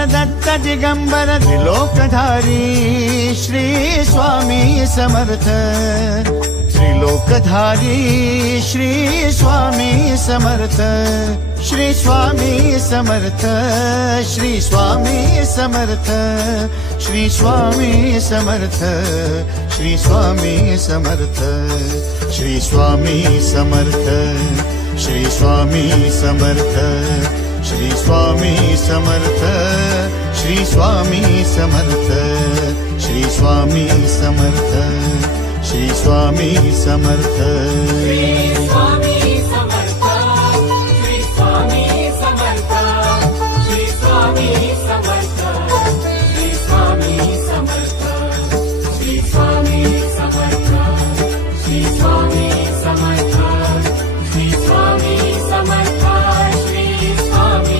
Datta Digambar त्रिलोकधारी Shri Swami Samarth त्रिलोकधारी Shri Swami Samarth Shri Swami Samarth Shri Swami Samarth Shri Swami Samarth Shri Swami Samarth Shri Swami Samarth Shri Swami Samarth Shri Swami Samarth Shri Swami Samarth Shri Swami Samarth Shri Swami Samarth